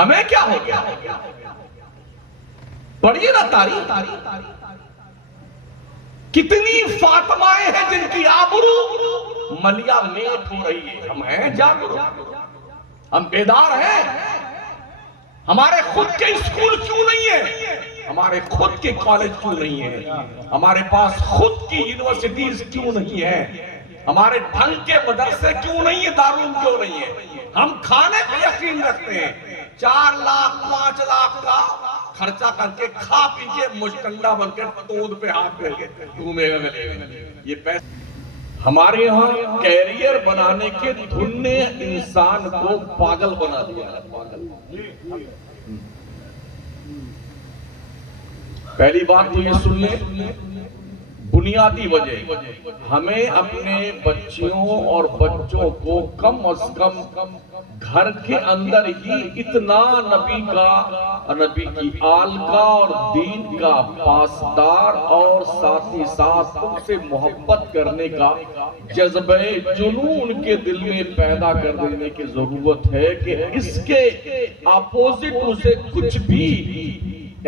हमें क्या हो गया? पढ़िए ना तारीख, कितनी फातिमाएं हैं जिनकी आबरू मलिया मेट हो रही है। हम हैं जागरूक, हम बेदार हैं। हमारे खुद के स्कूल क्यों नहीं है? हमारे खुद के कॉलेज क्यों नहीं है? हमारे पास खुद की यूनिवर्सिटीज क्यों नहीं है? हमारे ढंग के मदरसे क्यों नहीं है? दारूल क्यों नहीं है? हम खाने पे यकीन रखते हैं, 4 लाख 5 लाख का खर्चा करके खा पी के मुश्किला बनकर तोड़ पे हाथ फेर घूमेगा गले। ये पैसे हमारे यहाँ कैरियर बनाने के धुन ने इंसान को पागल बना दिया है। पागल। पहली बात तो ये सुन ले, बुनियादी वजह, हमें अपने बच्चियों और बच्चों को कम से कम घर के अंदर ही इतना नबी की आल का और दीन का पासदार और साथ ही साथ उनसे मोहब्बत करने का जज्बे जुनून के दिल में पैदा कर देने की जरूरत है कि इसके अपोजिट उसे कुछ भी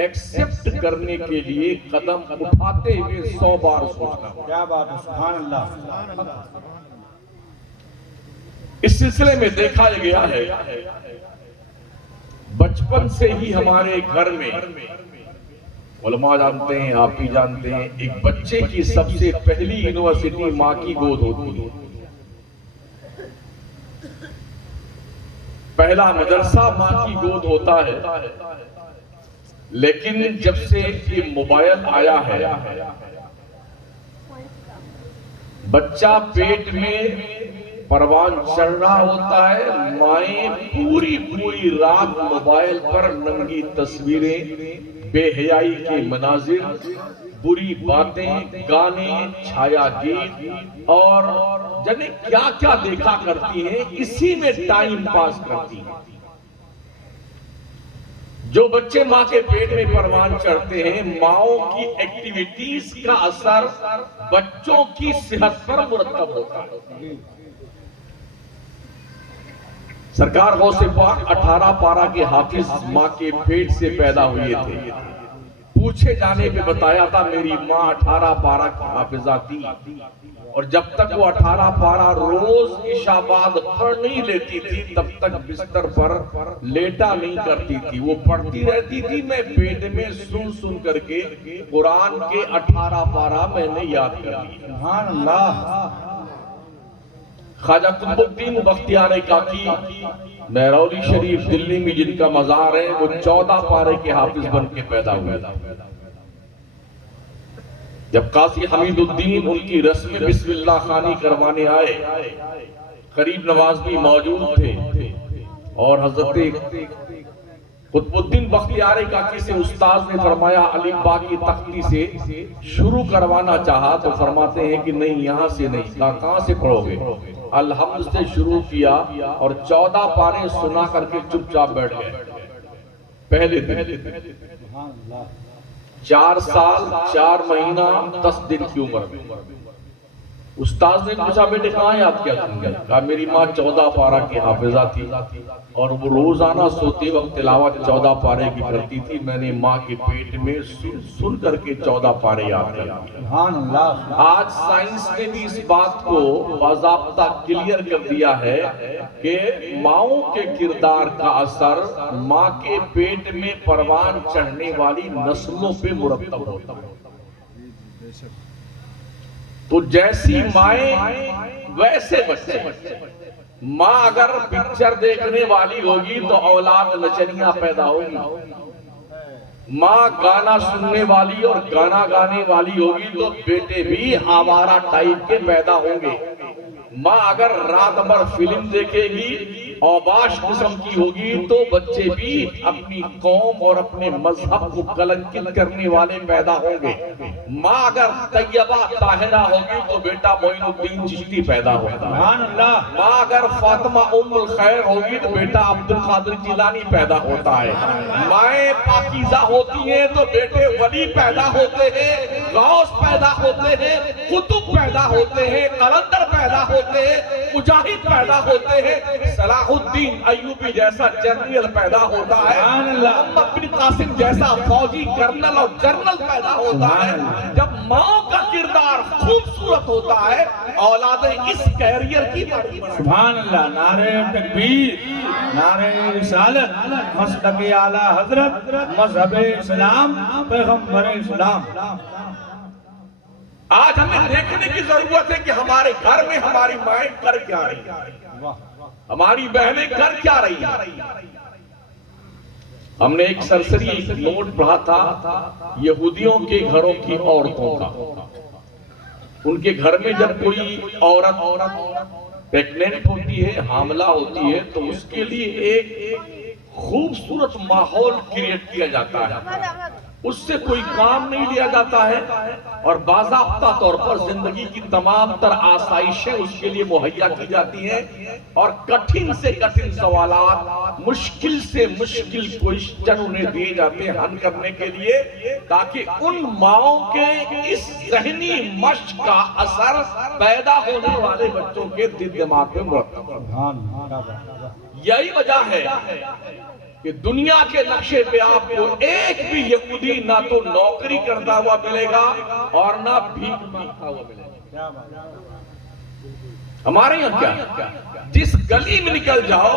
एक्सेप्ट करने के लिए कदम उठाते हुए 100 बार सोचना। क्या बात है, सुभान अल्लाह। इस सिलसिले में देखा गया है, बचपन से ही हमारे घर में, उलमा जानते हैं, आप भी जानते हैं, एक बच्चे की सबसे पहली यूनिवर्सिटी मां की गोद होती है। पहला मदरसा मां की गोद होता है। लेकिन जब से ये मोबाइल आया है, बच्चा पेट में परवान चढ़ रहा होता है, माएं पूरी रात मोबाइल पर नंगी तस्वीरें, बेहयाई के मनाजिर, बुरी बातें, गाने, छाया गीत और जाने क्या क्या देखा करती हैं। इसी में टाइम पास करती हैं। जो बच्चे मां के पेट में परवान चढ़ते हैं, माओं की एक्टिविटीज का असर बच्चों की सेहत पर मुरतब होता है। सरकार गौसे पाक 18 पारा के हाफिज मां के पेट से पैदा हुए थे। पूछे जाने पे बताया था मेरी मां 18 पारा की हाफिजा थी और जब तक वो 18 पारा रोज इशाबाद पढ़ नहीं लेती थी तब तक बिस्तर पर लेटा नहीं करती थी। वो पढ़ती रहती थी, मैं पेट में सुन करके कुरान के 18 पारा मैंने याद कर लिया। सुभान अल्लाह। ख्वाजा कुतुबुद्दीन बख्तियार काकी महरौली शरीफ दिल्ली में जिनका मजार है, वो 14 पारे के हाफिज बन के पैदा हुए। जब काजी हमीदुद्दीन उनकी रस्म बिस्मिल्लाह खानी करवाने आए, करीब नवाज भी मौजूद थे और हजरत कुतुबुद्दीन बख्तियार काकी से उस्ताद ने फरमाया अली बा की तख्ती से शुरू करवाना चाहा तो फरमाते हैं कि नहीं, यहाँ से नहीं। कहाँ से पढ़ोगे? अलहम्द से शुरू किया और 14 पारे सुना करके चुपचाप बैठ गए। पहले दिन 4 साल 4 महीना 10 दिन की उम्र में उस्ताद ने पूछा बेटे कहाँ याद किया तुमने? कहा मेरी माँ 14 पारा की हाफिजा थी और वो रोजाना सोते वक्त तिलावत 14 पारे की करती थी। मैंने माँ के पेट में सुन करके 14 पारे याद कर दिए। आज साइंस ने भी इस बात को बाज़ाब्ता क्लियर कर दिया है कि माओं के किरदार का असर माँ के पेट में परवान चढ़ने वाली नस्लों पे मुरतब होता है। तो जैसी माएं वैसे बच्चे। माँ अगर पिक्चर देखने वाली होगी तो औलाद नचनियां पैदा होगी। माँ गाना सुनने वाली और गाना गाने वाली होगी तो बेटे भी आवारा टाइप के पैदा होंगे। माँ अगर रात भर फिल्म देखेगी औबाश किस्म की होगी तो बच्चे भी अपनी कौम और अपने मजहब को कलंकित करने वाले पैदा होंगे। माँ अगर तैयबा ताहिरा होगी तो बेटा मोइनुद्दीन चिश्ती पैदा होगा। माँ अगर फातिमा उम्मुल खैर होगी तो बेटा अब्दुल कादिर जिलानी पैदा होता है। माएँ पाकीज़ा होती हैं तो बेटे वली पैदा होते हैं। गौस पैदा होते हैं, कुतुब पैदा होते हैं, कलंदर पैदा होते हैं, मुजाहिद पैदा होते हैं, सलाहुद्दीन अय्यूबी जैसा जनरल पैदा होता है, मोहम्मद बिन कासिम जैसा फौजी कर्नल और जनरल पैदा होता है। जब माँ का किरदार खूबसूरत होता है, औलादे इस कैरियर की बारी बनाती हैं। सुभान अल्लाह, नारे तकबीर, नारे रिसालत, मसलक आला हजरत, मजहब इस्लाम, पैगंबर इस्लाम। आज हमें देखने की जरूरत है कि हमारे घर में हमारी माएं कर क्या रही है, हमारी बहनें कर क्या रही है। हमने एक सरसरी नोट पढ़ा था यहूदियों के घरों की औरतों का। उनके घर में जब कोई औरत प्रेग्नेंट होती है, हामला होती है, तो उसके लिए एक खूबसूरत माहौल क्रिएट किया जाता है। उससे कोई काम नहीं लिया जाता है और बाज़ाब्ता तौर पर जिंदगी की तमाम तर आसाइशें उसके लिए मुहैया की जाती हैं और कठिन से कठिन सवालात, मुश्किल से मुश्किल क्वेश्चन उन्हें दिए जाते हैं हल करने के लिए, ताकि उन माओं के इस ज़हनी मश्क का असर पैदा होने वाले बच्चों के दिल दिमाग में मुरतब हो। यही वजह है कि दुनिया के नक्शे पे आपको एक भी यहूदी ना तो नौकरी करता हुआ मिलेगा और ना भीख मांगता हुआ मिलेगा। हमारे यहाँ क्या, जिस गली में निकल जाओ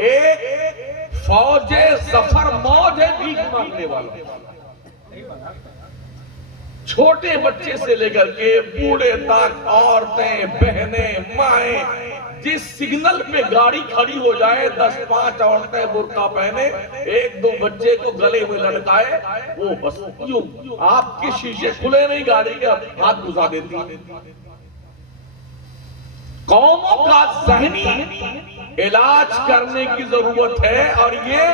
एक फौजे जफर मौज है भीख मांगने वालों। छोटे बच्चे से लेकर के बूढ़े तक, औरतें, बहनें, माएं, जिस सिग्नल पे गाड़ी खड़ी हो जाए 10-5 औरतें बुर्का पहने, 1-2 बच्चे को गले में लटकाए, वो बस यूं आपके शीशे खुले नहीं, गाड़ी के हाथ घुसा देती। कौमों का ज़हनी इलाज करने की जरूरत है और ये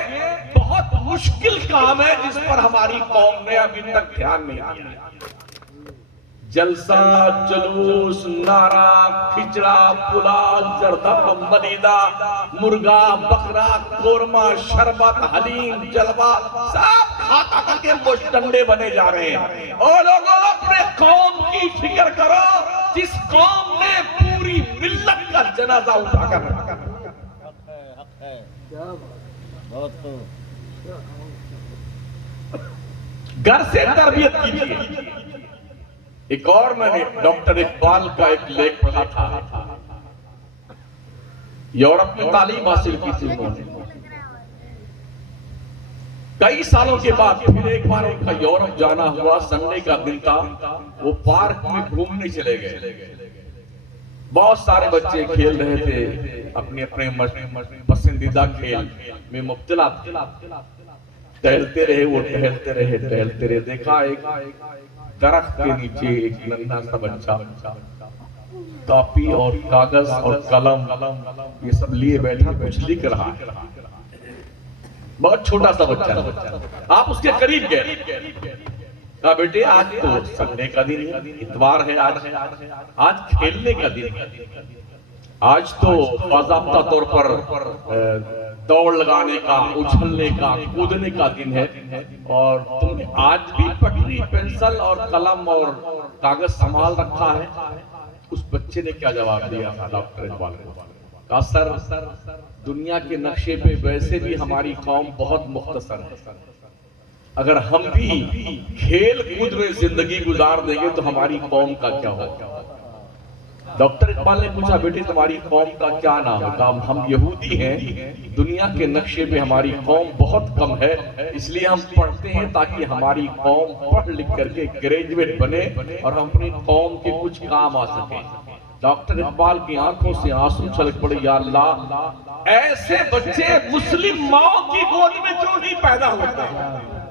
बहुत मुश्किल काम है जिस पर हमारी कौम ने अभी तक ध्यान नहीं दिया। जलसा, जुलूस, नारा, खिचड़ा, पुलाव, जर्दा, मलीदा, मुर्गा, बकरा, कोरमा, शरबत, हलीम, जलवा, सब खाता करके मुश्तंडे बने जा रहे हैं। और लोगों अपने कौम की फिक्र करो जिस कौम ने पूरी मिल्लत का जनाजा उठाकर रखा। घर से तरबियत कीजिए। एक और मैंने डॉक्टर इकबाल का एक लेख पढ़ा था, यूरोप में तालीम हासिल की थी उन्होंने। कई सालों के बाद फिर एक बार उनका यूरोप जाना हुआ, संडे का दिन था, वो पार्क में घूमने चले गए। बहुत सारे बच्चे खेल रहे थे, अपने अपने पसंदीदा खेल में मुब्तला थे। टहलते रहे, वो टहलते रहे, देखा एक दरख्त के नीचे एक नन्हा सा बच्चा कॉपी और कागज और कलम ये सब लिए बैठा, कुछ लिख रहा है। बहुत छोटा सा बच्चा। आप उसके करीब गए, कहा बेटे आज तो संडे का दिन है, इतवार है, आज खेलने का दिन है, आज तो बाज़ाब्ता तौर पर दौड़ लगाने का, उछलने का, कूदने का दिन है और तुमने आज भी पटरी, पेंसिल और कलम और कागज संभाल रखा है। उस बच्चे ने क्या जवाब दिया था डॉक्टर इकबाल को? कहा सर, दुनिया के नक्शे पे वैसे भी हमारी कौम बहुत मुख्तसर है, अगर हम भी खेल कूद में जिंदगी गुजार देंगे तो हमारी कौम का क्या होगा? डॉक्टर इकबाल ने पूछा बेटे तुम्हारी कौम का क्या नाम है? कहा हम यहूदी हैं, दुनिया के नक्शे पे हमारी कौम बहुत कम है, इसलिए हम पढ़ते हैं ताकि हमारी कौम पढ़ लिख करके ग्रेजुएट बने और हम अपनी कौम के कुछ काम आ सके। डॉक्टर इकबाल की आंखों से आंसू छलक पड़े, या अल्लाह ऐसे बच्चे मुस्लिम माओ की गोद में क्यों नहीं पैदा होते हैं?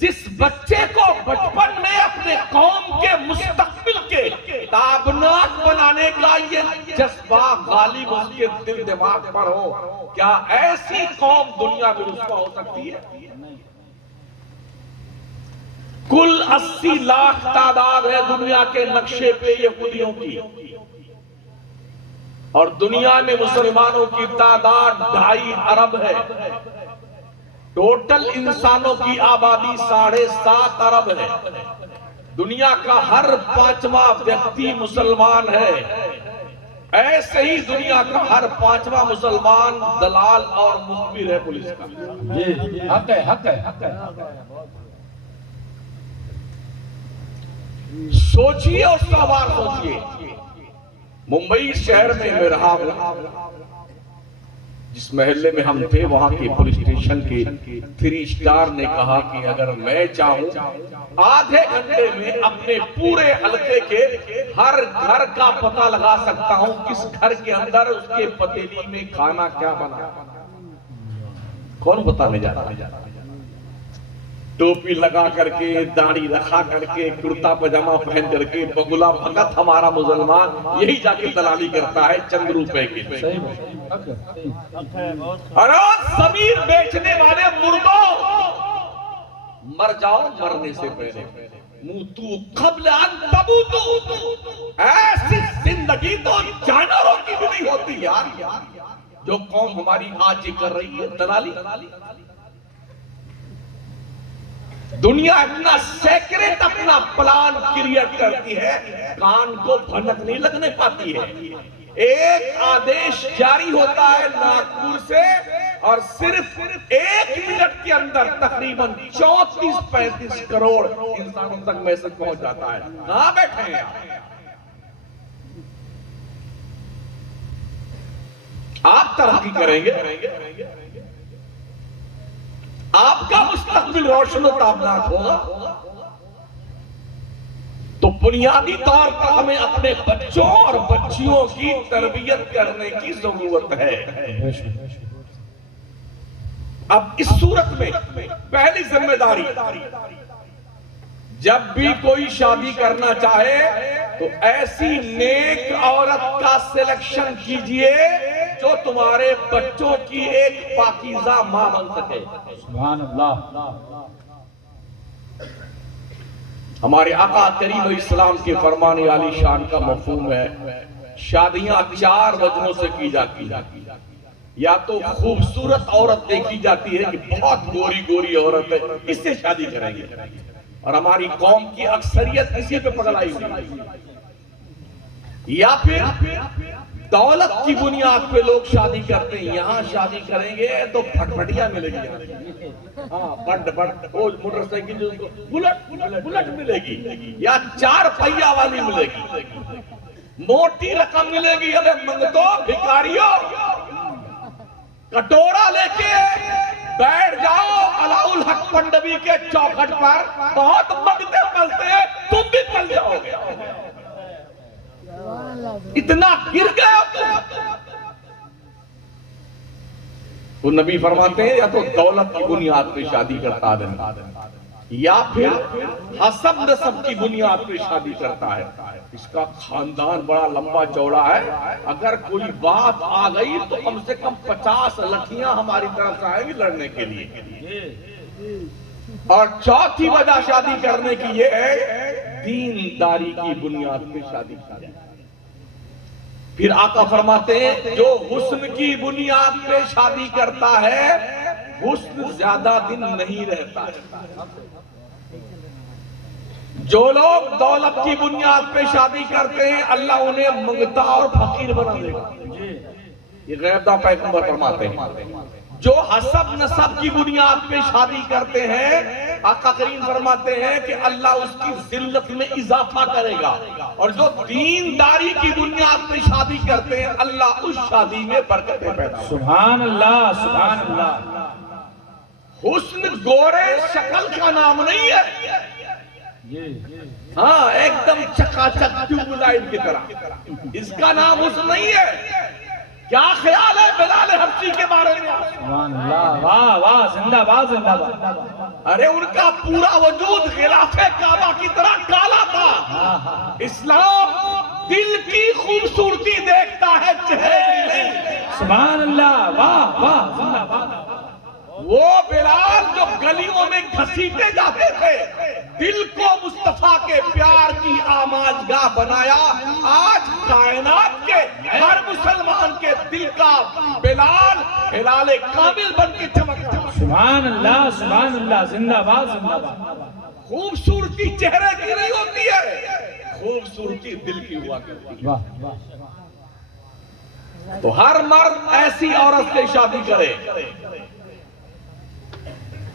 जिस बच्चे को बचपन में अपने कौम के मुस्तकबिल के ताबनाक बनाने का ये जज्बा गालिब उसके दिल दिमाग पर हो, क्या ऐसी कौम दुनिया में रुस्वा हो सकती है? कुल 80 लाख तादाद है दुनिया के नक्शे पे यहूदियों की और दुनिया में मुसलमानों की तादाद 2.5 अरब है। टोटल इंसानों की आबादी 7.5 अरब है। दुनिया का हर पांचवा व्यक्ति मुसलमान है, ऐसे ही दुनिया का हर पांचवा मुसलमान दलाल और मुखबिर है पुलिस का। जी हक है, हक है, हक है। सोचिए और 100 बार सोचिए। मुंबई शहर में मैं रहा हूं, जिस महल्ले में हम थे वहां के पुलिस स्टेशन के 3 स्टार ने कहा कि अगर मैं चाहूं आधे घंटे में अपने पूरे हल्के के हर घर का पता लगा सकता हूं किस घर के अंदर उसके पतीली में खाना क्या बना। कौन बताने जा रहा है? टोपी लगा करके, दाढ़ी रखा करके, कुर्ता पजामा पहन करके बगुला भगत हमारा मुसलमान यही जाके दलाली करता है चंद रुपए के। अरे समीर बेचने वाले मुर्दों, मर जाओ मरने से पहले। मुतू क़ब्ल अन तमूतू, ऐसी जिंदगी तो जानवरों की भी नहीं होती यार। जो कौम हमारी आज कर रही है दलाली। दुनिया इतना सेक्रेट अपना प्लान क्रिएट करती है, कान को भनक नहीं लगने पाती है। एक आदेश जारी होता है नागपुर से और सिर्फ 1 मिनट के अंदर तकरीबन 34-35 करोड़ इंसानों तक मैसेज पहुंच जाता है। कहां बैठे हैं आप? तरक्की करेंगे, आपका मुस्तकबिल रोशन और ताबनाक होगा, तो बुनियादी तौर पर हमें अपने बच्चों और बच्चियों की तरबियत करने की जरूरत है। अब इस सूरत में पहली जिम्मेदारी, जब भी कोई शादी करना चाहे तो ऐसी नेक औरत का सिलेक्शन कीजिए जो तुम्हारे बच्चों की एक पाकीज़ा मां बन सके। सुभान अल्लाह। हमारे आका करीम इस्लाम के फरमाने वाली शान का मफहूम है, शादियां 4 वजहों से की जाती है। या तो खूबसूरत औरत देखी जाती है कि बहुत गोरी गोरी औरत है, इससे शादी करेंगे, और हमारी कौम की अक्सरियत इसी पे पगलाई हुई है। या फिर दौलत की बुनियाद पे लोग शादी करते हैं, यहाँ शादी करेंगे तो फटफटियां मिलेगी, हाँ बट वो मोटरसाइकिल बुलेट मिलेगी, या 4 पहिया वाली मिलेगी, मोटी रकम मिलेगी। अरे मंगतो भिखारियों, कटोरा लेके बैठ जाओ अलाउल हक मंडवी के चौखट पर, बहुत मंगते पलते हैं, तुम भी पल जाओगे। इतना गिर गए तो नबी फरमाते हैं या तो दौलत की बुनियाद पे शादी करता है, या फिर हसब नसब की बुनियाद पे शादी करता है। इसका खानदान बड़ा लंबा चौड़ा है, अगर कोई बात आ गई तो कम से कम 50 लठियां हमारी तरफ से आएंगी लड़ने के लिए। और चौथी वजह शादी करने की ये है, दीनदारी की बुनियाद पे शादी की जाए। फिर आका फरमाते हैं जो हुस्न की बुनियाद पे शादी करता है, हुस्न ज्यादा दिन नहीं रहता है। जो लोग दौलत की बुनियाद पे शादी करते हैं, अल्लाह उन्हें मंगता और फकीर बना देगा। ये गैबदा पैगंबर फरमाते हैं। जो हसब नसब की बुनियाद पे शादी करते हैं, आका करीम फरमाते हैं कि अल्लाह उसकी जिल्लत में इजाफा करेगा, और जो दीनदारी की बुनियाद पे शादी करते हैं, अल्लाह उस शादी में बरकतें पैदा। सुभान अल्लाह, सुभान अल्लाह। हुस्न गोरे शक्ल का नाम नहीं है, हाँ एकदम चकाचक ट्यूबलाइट की तरह, इसका नाम हुस्न नहीं है। क्या ख्याल है बिलाल हबशी के बारे में? सुभान अल्लाह, वाह वाह, जिंदाबाद जिंदाबाद। अरे उनका पूरा वजूद खिलाफे काबा की तरह काला था। इस्लाम दिल की खूबसूरती देखता है, चेहरे की नहीं। सुभान अल्लाह, वाह वाह, जिंदाबाद। वो बिलाल जो गलियों में घसीटे जाते थे, दिल को मुस्तफा के प्यार की आमाजगाह बनाया। आज कायनात के हर मुसलमान के दिल का बिलाल हिलाले कामिल बन के चमक रहा है। सुभान अल्लाह, सुभान अल्लाह, जिंदाबाद जिंदाबाद। खूबसूरती चेहरे की नहीं होती है, खूबसूरती दिल की हुआ करती है। तो हर मर्द ऐसी औरत से शादी करे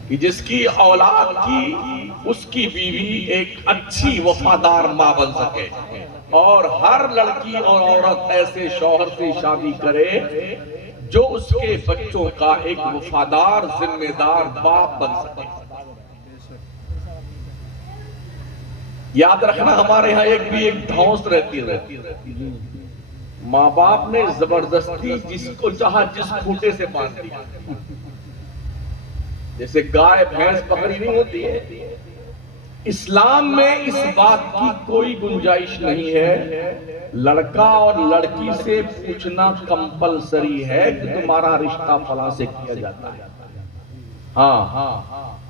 कि जिसकी औलाद की उसकी बीवी एक अच्छी वफादार मां बन सके, और हर लड़की और औरत ऐसे शौहर से शादी करे जो उसके बच्चों का एक वफादार जिम्मेदार बाप बन सके। याद रखना, हमारे यहाँ एक धौंस रहती है, माँ बाप ने जबरदस्ती जिसको चाहा जिस खूंटे से बांध दिया। जैसे गाय भैंस बकरी नहीं होती है, इस्लाम में इस बात की कोई गुंजाइश नहीं है। लड़का और लड़की से पूछना कंपलसरी है कि तुम्हारा रिश्ता फलां से किया जाता है। हाँ,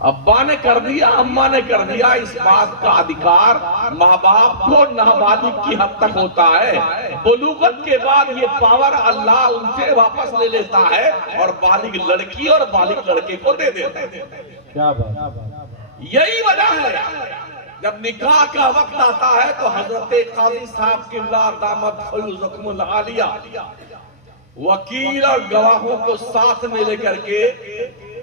अब्बा ने कर दिया, अम्मा ने कर दिया, इस बात का अधिकार माँ बाप को नाबालिग की हद तक होता है। बुलूगत के बाद ये पावर अल्लाह उनसे वापस ले लेता है और बालिग लड़की और बालिग लड़के को दे देता है। क्या बात। यही वजह है जब निकाह का वक्त आता है तो हजरत काजी साहब किबला दामद फयूज़कुमुल आलिया वकील और गवाहों को साथ में लेकर के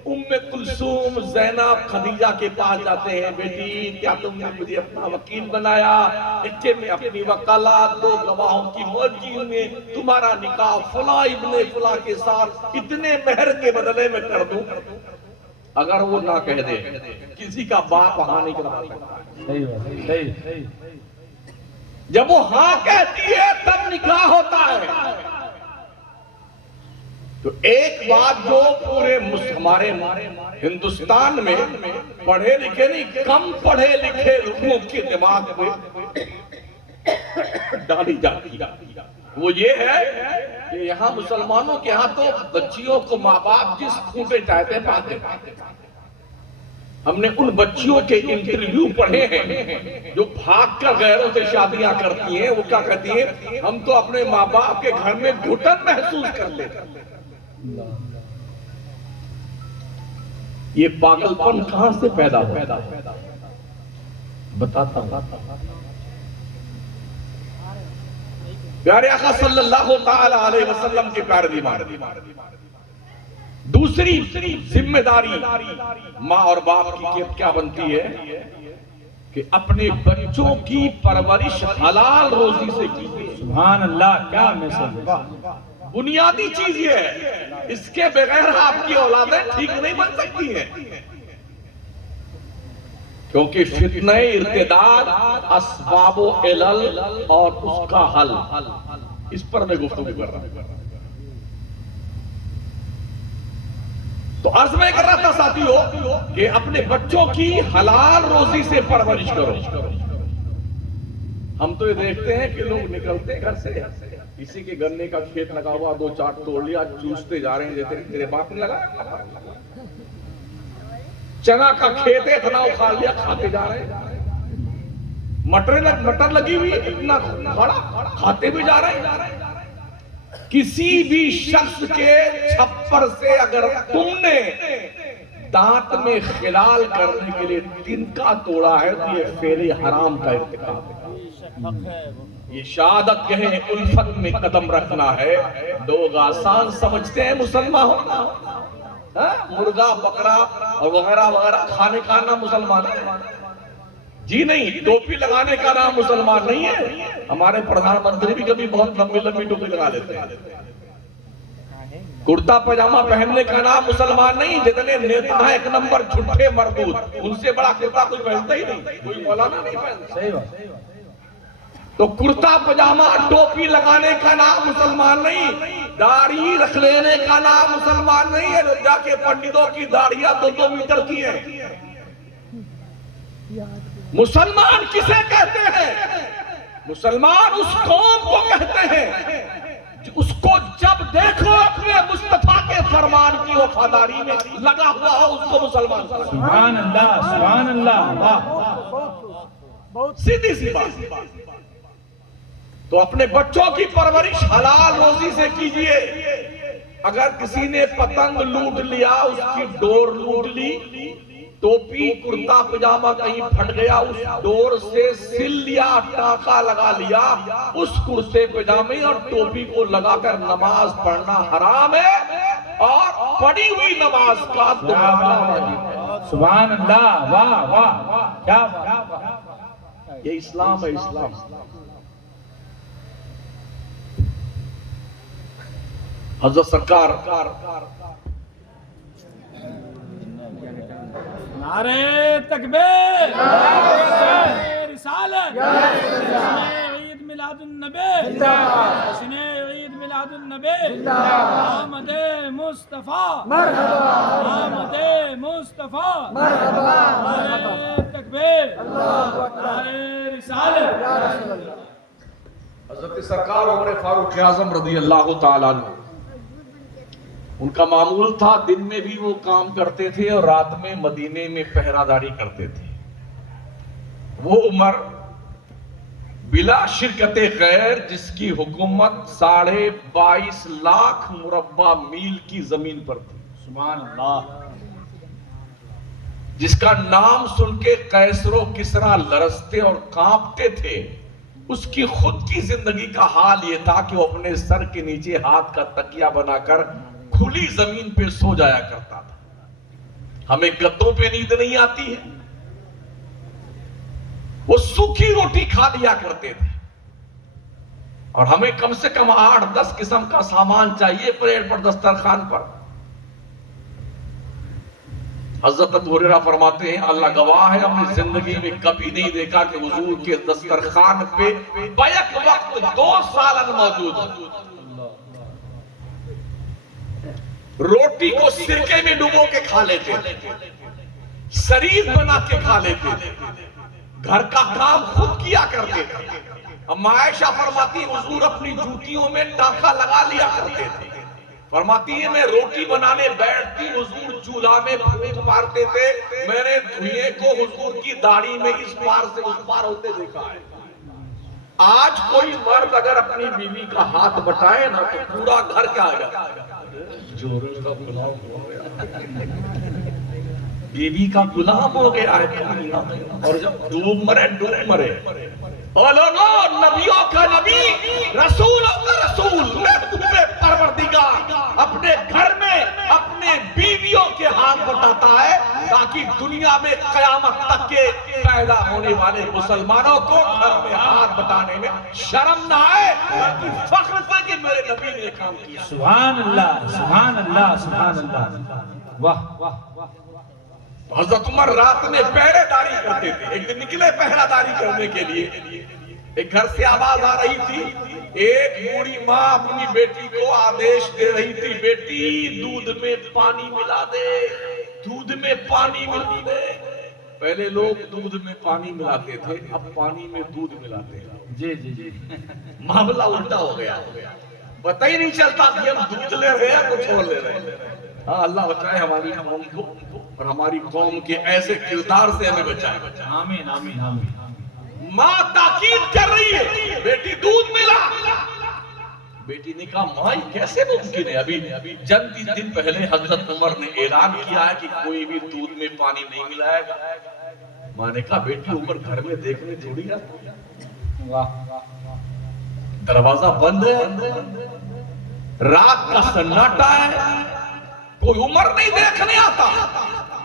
उम्मे कुलसूम ज़ैनब खदीजा के पास जाते हैं। बेटी, क्या तुमने मुझे अपना वकील बनाया? इतने में अपनी वकालत 2 गवाहों की मौजूदगी में तुम्हारा निकाह फला इब्ने फला के साथ इतने मेहर के बदले में कर दूं। अगर वो ना कह दे, किसी का बाप हाँ नहीं करवा सकता। सही बात, सही। जब वो हाँ कहती है तब निकाह होता है। तो एक बात जो पूरे हमारे हिंदुस्तान में पढ़े लिखे नहीं, कम पढ़े लिखे लोगों के दिमाग में डाली जाती है, वो ये है कि यहाँ मुसलमानों के यहाँ तो बच्चियों को माँ बाप जिस खूंटे चाहते पाते। हमने उन बच्चियों के इंटरव्यू पढ़े हैं जो भागकर गैरों से शादियां करती हैं। वो क्या कहती हैं, हम तो अपने माँ बाप के घर में घुटन महसूस करते। ये पागलपन कहां से पैदा हो? बताता हूं। प्यारे आका सल्लल्लाहु ताला अलैहि वसल्लम के प्यारे दीवार। दूसरी जिम्मेदारी माँ और बाप की क्या बनती है कि अपने बच्चों की परवरिश हलाल रोजी से कीजिए। सुभान अल्लाह, क्या मैसेज। बुनियादी चीज ये है, इसके बगैर आपकी औलादें ठीक नहीं बन सकती हैं। क्योंकि फितने इर्तिदाद असबाबो इलल और उसका हल, इस पर मैं गुफ्तगू कर रहा हूं। तो अर्ज में कर रहा था साथियों कि अपने बच्चों की हलाल रोजी से परवरिश करो। हम तो ये देखते हैं कि लोग निकलते घर से, किसी के गन्ने का खेत लगा हुआ, 2-4 तोड़ लिया, चूसते जा रहे हैं जैसे तेरे बाप ने लगाया। चना का खेत है, इतना उखाड़ लिया, खाते जा रहे हैं। मटर लगी हुई, इतना बड़ा, खाते भी जा रहे हैं। किसी भी शख्स के छप्पर से अगर तुमने दांत में खिलाल करने के लिए तिनका तोड़ा है तो ये फेरे हराम का इर्तिकाब है। ये शहादत कहे उल्फत में कदम रखना है। लोग आसान समझते हैं मुसलमान होना, मुर्गा बकरा और वगैरह वगैरह खाने का नाम मुसलमान है। जी नहीं, टोपी लगाने का नाम मुसलमान नहीं है। हमारे प्रधानमंत्री भी कभी बहुत लंबी लंबी टोपी लगा लेते हैं। कुर्ता पजामा पहनने का नाम मुसलमान नहीं। जितने नेता हैं 1 नंबर झूठे मरदूद, उनसे बड़ा कुर्ता कोई पहनता ही नहीं, कोई मौलाना नहीं पहनता। सही बात। तो कुर्ता पजामा टोपी लगाने का नाम मुसलमान नहीं, दाढ़ी रख लेने का नाम मुसलमान नहीं है। जाके पंडितों की दाढ़ियां 2-2 मीटर की है। मुसलमान किसे कहते हैं? मुसलमान उस कौम को कहते हैं उसको जब देखो अपने मुस्तफा के फरमान की वफादारी में लगा हुआ हो, उसको मुसलमान। सुभान अल्लाह, सुभान अल्लाह। बहुत सीधी सी बात। तो अपने बच्चों की परवरिश हलाल रोजी से कीजिए। अगर किसी ने पतंग लूट लिया, उसकी डोर लूट ली, टोपी कुर्ता पजामा कहीं फट गया, उस डोर से सिल लिया, टाका लगा लिया, उस कुर्ते पजामे और टोपी को लगाकर नमाज पढ़ना हराम है और पढ़ी हुई नमाज का दोहराना वाजिब है। सुभान अल्लाह, वाह वाह वाह, क्या बात। ये इस्लाम है, इस्लाम। हजरत सरकार नारे तकबीर, नारे रिसालत, ईद मिलादुन नबी, ईद मिलादुन नबी, आमदे मुस्तफा मरहबा, आमदे मुस्तफा मरहबा, नारे तकबीर, नारे रिसालत। हजरत सरकार उमर फारूक आजम रज़ी अल्लाह ताला अन्हु, उनका मामूल था दिन में भी वो काम करते थे और रात में मदीने में पहरादारी करते थे। वो उमर बिला शिरकते गैर, जिसकी हुकूमत 22.5 लाख मुरब्बा मील की जमीन पर थी, सुभान अल्लाह, जिसका नाम सुन के कैसरो किसरा लरजते और कांपते थे, उसकी खुद की जिंदगी का हाल यह था कि वो अपने सर के नीचे हाथ का तकिया बनाकर खुली जमीन पे सो जाया करता था। हमें गद्दों पे नींद नहीं आती है, वो सूखी रोटी खा लिया करते थे और हमें कम से कम 8-10 किस्म का सामान चाहिए प्लेट पर, दस्तरखान पर। हजरत अबू हुरैरा फरमाते हैं, अल्लाह गवाह है, हमने जिंदगी में कभी नहीं देखा कि हुजूर के दस्तरखान पे बैक वक्त 2 सालन मौजूद। रोटी को सिरके में डुबो के खा लेते, शरीर बना के खा लेते, घर का काम खुद किया करते थे। अम्मा आयशा फरमाती, हुजूर अपनी जूतियों में टाका लगा लिया करते थे। फरमाती है, मैं रोटी बनाने बैठती, हुजूर चूल्हा में फूंक मारते थे, मैंने धुएं को हुजूर की दाढ़ी में इस पार से उस पार होते देखा है। आज कोई मर्द अगर अपनी बीवी का हाथ बटाए ना तो पूरा घर क्या आएगा, जोरों का गुलाम हो गया, बीवी का गुलाम हो गया है। और जब डूब मरे बोलो नो, नबियों का नबी, रसूलों का रसूल, महबूबे परवरदिगार अपने घर में अपने बीवियों के हाथ बटाता है ताकि दुनिया में कयामत तक के पैदा होने वाले मुसलमानों को घर में हाथ बटाने में शर्म ना आए, ताकि फख्र से कि मेरे नबी ने काम किया। सुभान अल्लाह, सुभान अल्लाह, सुभान अल्लाह, वाह वाह वाह। हज़रत उमर रात में पहरेदारी करते थे। एक दिन निकले पहरादारी करने के लिए, एक घर से आवाज आ रही थी, एक बूढ़ी माँ अपनी बेटी को आदेश दे रही थी, बेटी दूध में पानी मिला दे, दूध में पानी मिला दे। पहले लोग दूध में पानी मिलाते थे, अब पानी में दूध मिलाते हैं। जी जी जी, मामला उल्टा हो गया, पता ही नहीं चलता कि हम दूध ले रहे हैं कुछ और ले रहे हैं। हाँ, अल्लाह बचाए हमारी कौम को और हमारी कौम के ऐसे किरदार से हमें बचाए। आमीन आमीन आमीन। माँ ताकीद कर रही है, बेटी दूध मिला। बेटी ने कहा, माँ कैसे मुमकिन है, अभी चंद दिन पहले हजरत उमर ने ऐलान किया है कि कोई भी दूध में पानी नहीं मिलाएगा। माँ ने कहा, बेटी उमर घर में देखने थोड़ी है, दरवाजा बंद है, रात का सन्नाटा है, कोई उमर नहीं देखने आता।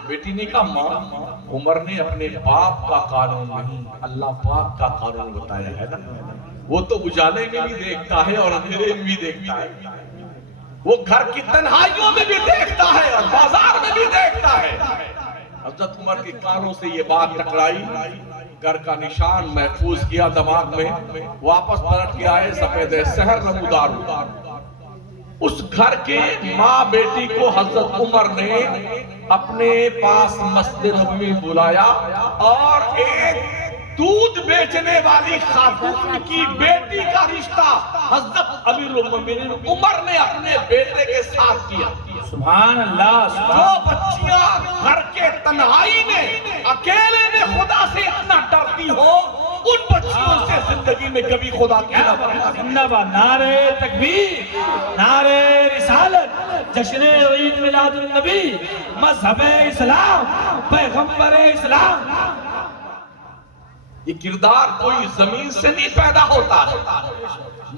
बेटी ने कहा, माँ उमर ने अपने बाप का कानून नहीं, अल्लाह पाक का कानून बताया है ना, वो तो उजाले में भी देखता है और अंधेरे में भी देखता है, वो घर की तन्हाइयों में भी देखता है और बाजार में भी देखता है। हजरत उमर के कानों से ये बात टकराई, घर का निशान महफूज किया दिमाग में, वापस पलट के आए, सफेद शहर नमूदार। उस घर के माँ बेटी को हजरत उमर ने अपने पास मस्जिद नबवी बुलाया और एक दूध बेचने वाली खातून की बेटी का रिश्ता हजरत अमीरुल मोमिनीन उमर ने अपने बेटे के साथ किया। सुभान अल्लाह। जो बच्चियां घर के तन्हाई में अकेले में खुदा से इतना डरती हो, उन बच्चियों से जिंदगी में कभी खुदा की ना फरमानी। जिंदाबाद, नारे तकबीर, नारे रिसालत, जश्न ईद मिलादुन नबी, मजहब इस्लाम, पैगंबर इस्लाम। ये किरदार कोई जमीन से नहीं पैदा होता,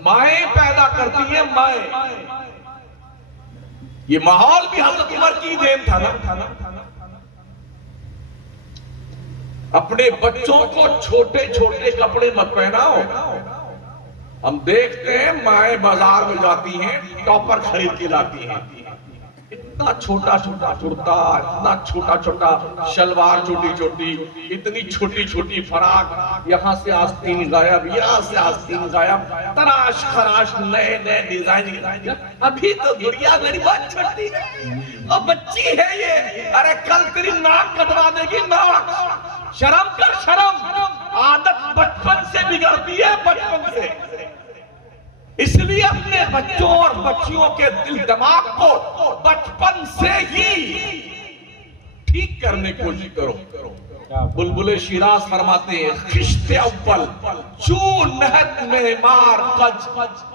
माएं पैदा करती है, माएं। ये माहौल भी हजरत उमर की देन था ना। अपने बच्चों को छोटे छोटे कपड़े मत पहनाओ। हम देखते हैं माएं बाजार में जाती हैं, टॉपर खरीद के लाती हैं, इतना छोटा छोटा कुर्ता, इतना छोटा छोटा शलवार, छोटी छोटी, इतनी छोटी छोटी फराक, यहाँ से आस्तीन गायब, यहाँ से आस्तीन गायब, तराश खराश, नए नए डिजाइन। अभी तो गुड़िया मेरी बात छोटी है और बच्ची है ये, अरे कल तेरी नाक कटवा देगी नाक। शर्म कर शर्म, आदत बचपन से बिगड़ती है, बचपन से। इसलिए अपने बच्चों और बच्चियों के दिल दिमाग को बचपन से ही ठीक करने की कोशिश करो। बुलबुले शिराज फरमाते हैं, खिश्ते अव्वल चून नहत में मार कज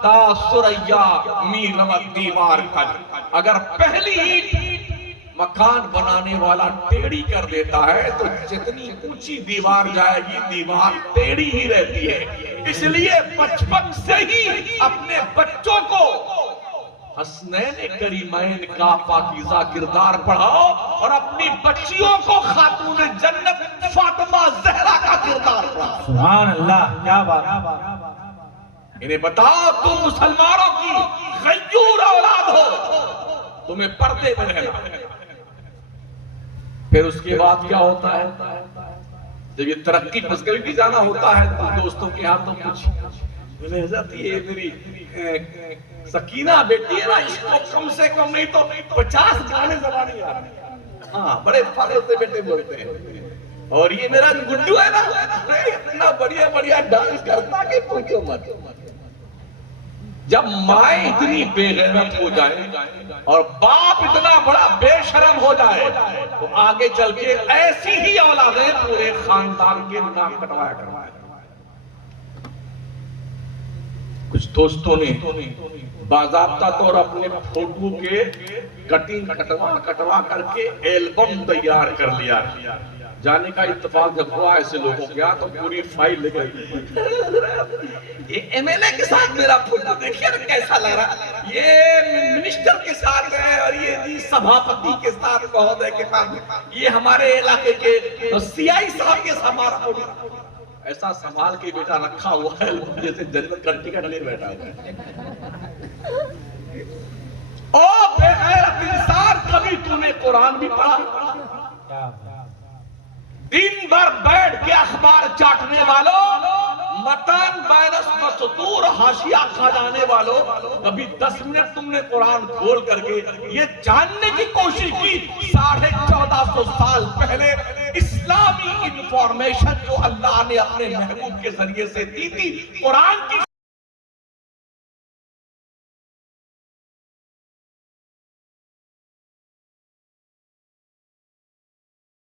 ता सुरैया मीरवत दीवार कज। अगर पहली ईंट मकान बनाने वाला टेढ़ी कर देता है तो जितनी ऊंची दीवार जाएगी, दीवार टेढ़ी ही रहती है। इसलिए बचपन से ही अपने बच्चों को हसनैन करीमैन का पाकीज़ा किरदार पढ़ाओ और अपनी बच्चियों को खातून जन्नत फातिमा ज़हरा का किरदार पढ़ाओ। सुभान अल्लाह, क्या बात। इन्हें बताओ, तुम मुसलमानों की गयूर औलाद हो, तुम्हें पर्दे में रहना है। फिर उसके बाद क्या होता है, जब ये तरक्की मस्करी भी जाना होता है तो दोस्तों के हाथों कुछ मिल जाती है। मेरी सकीना बेटी है ना, इसको कम से कम नहीं तो 50 गाने जबानी आते हैं। हाँ, बड़े फायदे से बेटे बोलते हैं। और ये मेरा गुड्डू है ना, इतना बढ़िया बढ़िया डांस करता कि पूछो मत। जब माए इतनी बेगैरत हो जाए और बाप इतना बड़ा बेशरम हो जाए तो आगे चल के ऐसी ही औलादें पूरे खानदान के नाक कटवाया करवाया। कुछ दोस्तों ने बाज़ाब्ता तौर अपने फोटो के कटिंग कटवा करके एल्बम तैयार कर लिया। जाने का इत्तेफाक जब हुआ ऐसे लोगों के यहाँ तो पूरी फाइल लेकर ये एमएलए के साथ मेरा फोटो देखिए ना कैसा लग रहा है, ये मिनिस्टर के साथ है और ये जी सभापति के साथ, महोदय के साथ, ये हमारे इलाके के सीआई साहब के हमारा फोटो ऐसा संभाल के बेटा रखा हुआ है जैसे जन्नत का टिकट ले बैठा है। ओ बेगैरत इंसान, कभी तूने कुरान भी पढ़ा? दिन भर बैठ के अखबार चाटने वालों, मतन बायनस मसदूर हाशिया खा जाने वालों, कभी 10 मिनट तुमने कुरान खोल करके ये जानने की कोशिश की 1450 साल पहले इस्लामी इंफॉर्मेशन जो अल्लाह ने अपने महबूब के जरिए से दी थी, कुरान की